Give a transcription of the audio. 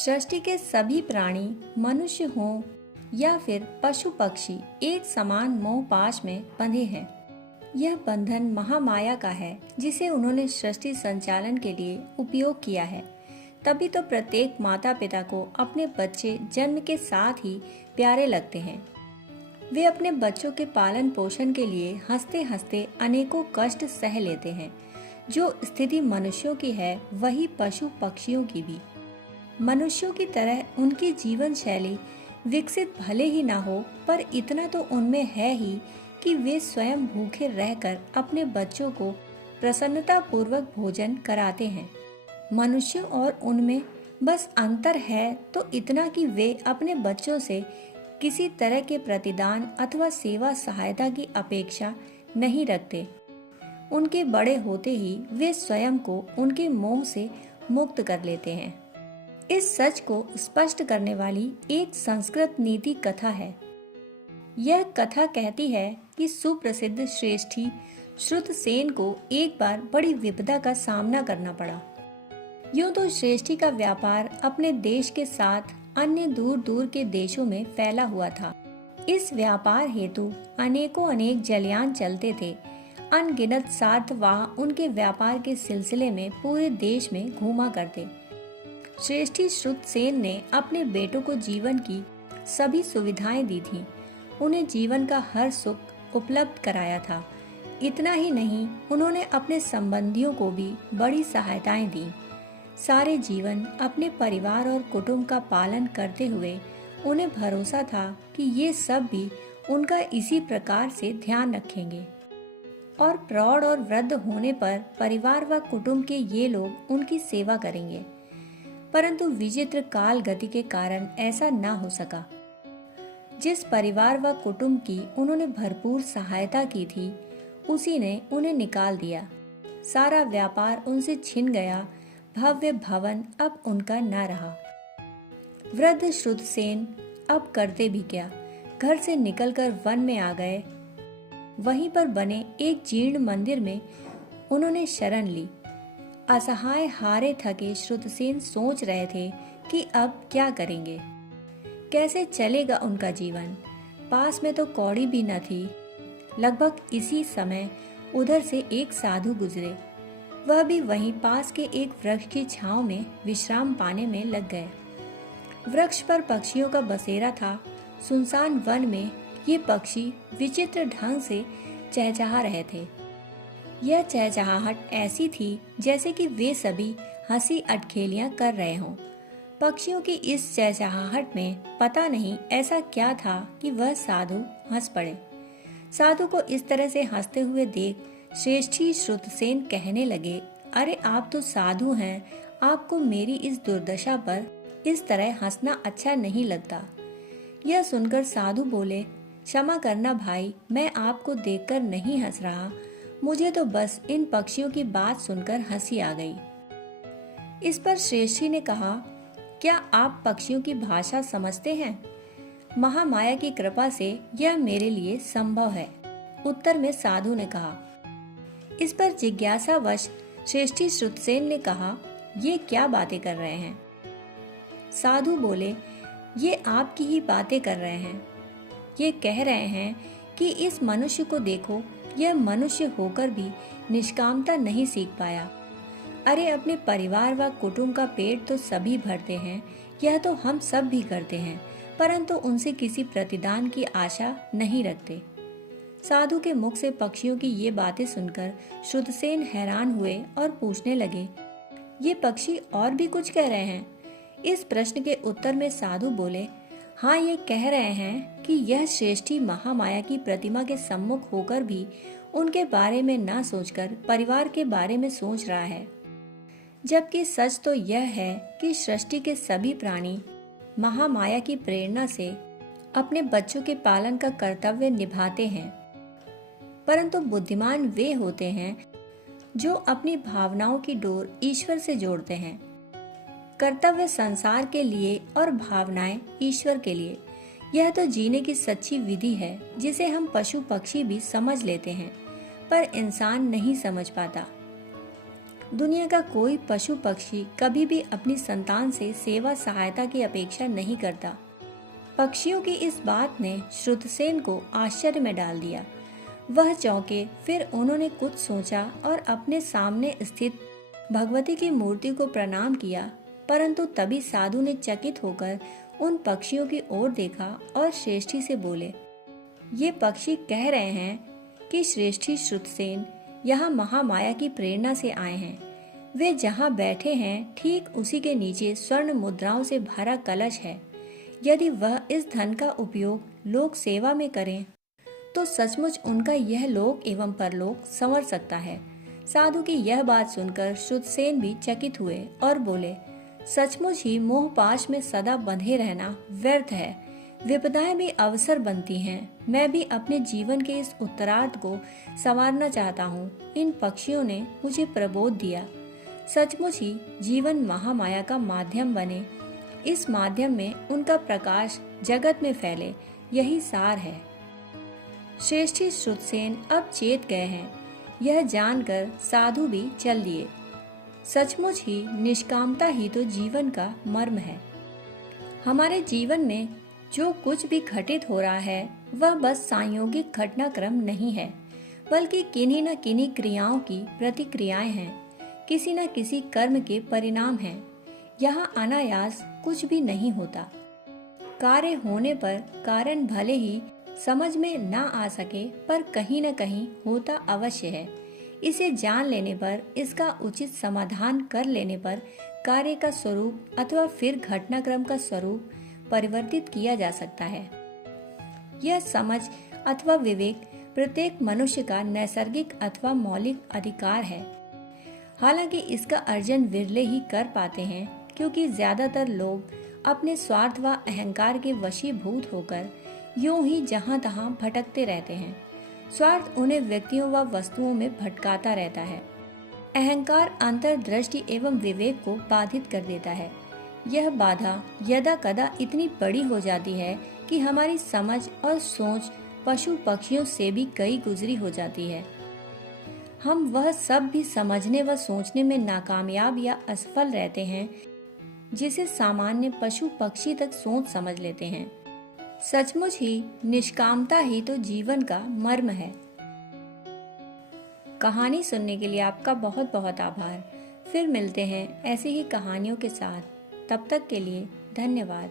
सृष्टि के सभी प्राणी, मनुष्य हों या फिर पशु पक्षी, एक समान मोह पाश में बंधे हैं। यह बंधन महामाया का है, जिसे उन्होंने सृष्टि संचालन के लिए उपयोग किया है। तभी तो प्रत्येक माता पिता को अपने बच्चे जन्म के साथ ही प्यारे लगते हैं। वे अपने बच्चों के पालन पोषण के लिए हंसते हंसते अनेकों कष्ट सह लेते हैं। जो स्थिति मनुष्यों की है, वही पशु पक्षियों की भी। मनुष्यों की तरह उनकी जीवन शैली विकसित भले ही ना हो, पर इतना तो उनमें है ही कि वे स्वयं भूखे रहकर अपने बच्चों को प्रसन्नता पूर्वक भोजन कराते हैं। मनुष्यों और उनमें बस अंतर है तो इतना कि वे अपने बच्चों से किसी तरह के प्रतिदान अथवा सेवा सहायता की अपेक्षा नहीं रखते। उनके बड़े होते ही वे स्वयं को उनके मोह से मुक्त कर लेते हैं। इस सच को स्पष्ट करने वाली एक संस्कृत नीति कथा है। यह कथा कहती है कि सुप्रसिद्ध श्रेष्ठी श्रुतसेन को एक बार बड़ी विपदा का सामना करना पड़ा। यूं तो श्रेष्ठी का व्यापार अपने देश के साथ अन्य दूर दूर के देशों में फैला हुआ था। इस व्यापार हेतु अनेक जलयान चलते थे। अनगिनत साधवाह उनके व्यापार के सिलसिले में पूरे देश में घूमा करते। श्रेष्ठी श्रुतसेन ने अपने बेटों को जीवन की सभी सुविधाएं दी थीं। उन्हें जीवन का हर सुख उपलब्ध कराया था। इतना ही नहीं, उन्होंने अपने संबंधियों को भी बड़ी सहायताएं दी। सारे जीवन अपने परिवार और कुटुंब का पालन करते हुए उन्हें भरोसा था कि ये सब भी उनका इसी प्रकार से ध्यान रखेंगे और प्रौढ़ और वृद्ध होने पर परिवार व कुटुंब के ये लोग उनकी सेवा करेंगे। परंतु विचित्र काल गति के कारण ऐसा न हो सका। जिस परिवार व कुटुंब की उन्होंने भरपूर सहायता की थी, उसी ने उन्हें निकाल दिया। सारा व्यापार उनसे छिन गया। भव्य भवन अब उनका न रहा। वृद्ध श्रुतसेन अब करते भी क्या, घर से निकलकर वन में आ गए। वहीं पर बने एक जीर्ण मंदिर में उन्होंने शरण ली। असहाय हारे थके श्रुतसेन सोच रहे थे कि अब क्या करेंगे, कैसे चलेगा उनका जीवन। पास में तो कौड़ी भी न थी। लगभग इसी समय उधर से एक साधु गुजरे। वह भी वहीं पास के एक वृक्ष की छांव में विश्राम पाने में लग गए। वृक्ष पर पक्षियों का बसेरा था। सुनसान वन में ये पक्षी विचित्र ढंग से चहचहा रहे थे। यह चहचहाहट ऐसी थी जैसे कि वे सभी हंसी अटखेलियां कर रहे हों। पक्षियों की इस चहचहाहट में पता नहीं ऐसा क्या था कि वह साधु हंस पड़े। साधु को इस तरह से हंसते हुए देख श्रेष्ठी श्रुतसेन कहने लगे, अरे आप तो साधु हैं, आपको मेरी इस दुर्दशा पर इस तरह हंसना अच्छा नहीं लगता। यह सुनकर साधु बोले, क्षमा करना भाई, मैं आपको देखकर नहीं हंस रहा, मुझे तो बस इन पक्षियों की बात सुनकर हंसी आ गई। इस पर श्रेष्ठी ने कहा, क्या आप पक्षियों की भाषा समझते हैं? महामाया की कृपा से यह मेरे लिए संभव है, उत्तर में साधु ने कहा। इस पर जिज्ञासावश श्रेष्ठी श्रुतसेन ने कहा, ये क्या बातें कर रहे हैं? साधु बोले, ये आपकी ही बातें कर रहे हैं। ये कह रहे हैं कि इस मनुष्य को देखो, यह मनुष्य होकर भी निष्कामता नहीं सीख पाया। अरे अपने परिवार व कुटुंब का पेट तो सभी भरते हैं, यह तो हम सब भी करते हैं, परंतु उनसे किसी प्रतिदान की आशा नहीं रखते। साधु के मुख से पक्षियों की ये बातें सुनकर श्रुतसेन हैरान हुए और पूछने लगे, ये पक्षी और भी कुछ कह रहे हैं? इस प्रश्न के उत्तर में साधु बोले, हाँ, ये कह रहे हैं कि यह श्रेष्ठी महामाया की प्रतिमा के सम्मुख होकर भी उनके बारे में ना सोचकर परिवार के बारे में सोच रहा है। जबकि सच तो यह है कि सृष्टि के सभी प्राणी महामाया की प्रेरणा से अपने बच्चों के पालन का कर्तव्य निभाते हैं, परंतु बुद्धिमान वे होते हैं जो अपनी भावनाओं की डोर ईश्वर से जोड़ते हैं। कर्तव्य संसार के लिए और भावनाएं ईश्वर के लिए, यह तो जीने की सच्ची विधि है जिसे हम पशु पक्षी भी समझ लेते हैं, पर इंसान नहीं समझ पाता। दुनिया का कोई पशु पक्षी कभी भी अपनी संतान से सेवा सहायता की अपेक्षा नहीं करता। पक्षियों की इस बात ने श्रुतसेन को आश्चर्य में डाल दिया। वह चौंके, फिर उन्होंने कुछ सोचा और अपने सामने स्थित भगवती की मूर्ति को प्रणाम किया। परंतु तभी साधु ने चकित होकर उन पक्षियों की ओर देखा और श्रेष्ठी से बोले, ये पक्षी कह रहे हैं कि श्रेष्ठी श्रुतसेन यहाँ महामाया की प्रेरणा से आए हैं। वे जहाँ बैठे हैं ठीक उसी के नीचे स्वर्ण मुद्राओं से भरा कलश है। यदि वह इस धन का उपयोग लोक सेवा में करें तो सचमुच उनका यह लोक एवं परलोक संवर सकता है। साधु की यह बात सुनकर श्रुतसेन भी चकित हुए और बोले, सचमुच ही मोहपाश में सदा बंधे रहना व्यर्थ है। विपदाएं भी अवसर बनती हैं। मैं भी अपने जीवन के इस उत्तरार्ध को संवारना चाहता हूँ। इन पक्षियों ने मुझे प्रबोध दिया। सचमुच ही जीवन महामाया का माध्यम बने, इस माध्यम में उनका प्रकाश जगत में फैले, यही सार है। श्रेष्ठी श्रुतसेन अब चेत गए हैं। यह जानकर साधु भी चल दिए। सचमुच ही निष्कामता ही तो जीवन का मर्म है। हमारे जीवन में जो कुछ भी घटित हो रहा है वह बस सांयोगिक घटनाक्रम नहीं है, बल्कि किन्हीं न किन्हीं क्रियाओं की प्रतिक्रियाएं हैं, किसी न किसी कर्म के परिणाम हैं। यहाँ अनायास कुछ भी नहीं होता। कार्य होने पर कारण भले ही समझ में ना आ सके, पर कहीं न कहीं होता अवश्य है। इसे जान लेने पर, इसका उचित समाधान कर लेने पर कार्य का स्वरूप अथवा फिर घटनाक्रम का स्वरूप परिवर्तित किया जा सकता है। यह समझ अथवा विवेक प्रत्येक मनुष्य का नैसर्गिक अथवा मौलिक अधिकार है। हालांकि इसका अर्जन विरले ही कर पाते हैं, क्योंकि ज्यादातर लोग अपने स्वार्थ व अहंकार के वशीभूत होकर यूं ही जहां तहां भटकते रहते हैं। स्वार्थ उन्हें व्यक्तियों व वस्तुओं में भटकाता रहता है। अहंकार अंतर्दृष्टि एवं विवेक को बाधित कर देता है। यह बाधा यदा कदा इतनी बड़ी हो जाती है कि हमारी समझ और सोच पशु पक्षियों से भी कई गुजरी हो जाती है। हम वह सब भी समझने व सोचने में नाकामयाब या असफल रहते हैं जिसे सामान्य पशु पक्षी तक सोच समझ लेते हैं। सचमुच ही निष्कामता ही तो जीवन का मर्म है। कहानी सुनने के लिए आपका बहुत बहुत आभार। फिर मिलते हैं ऐसी ही कहानियों के साथ। तब तक के लिए धन्यवाद।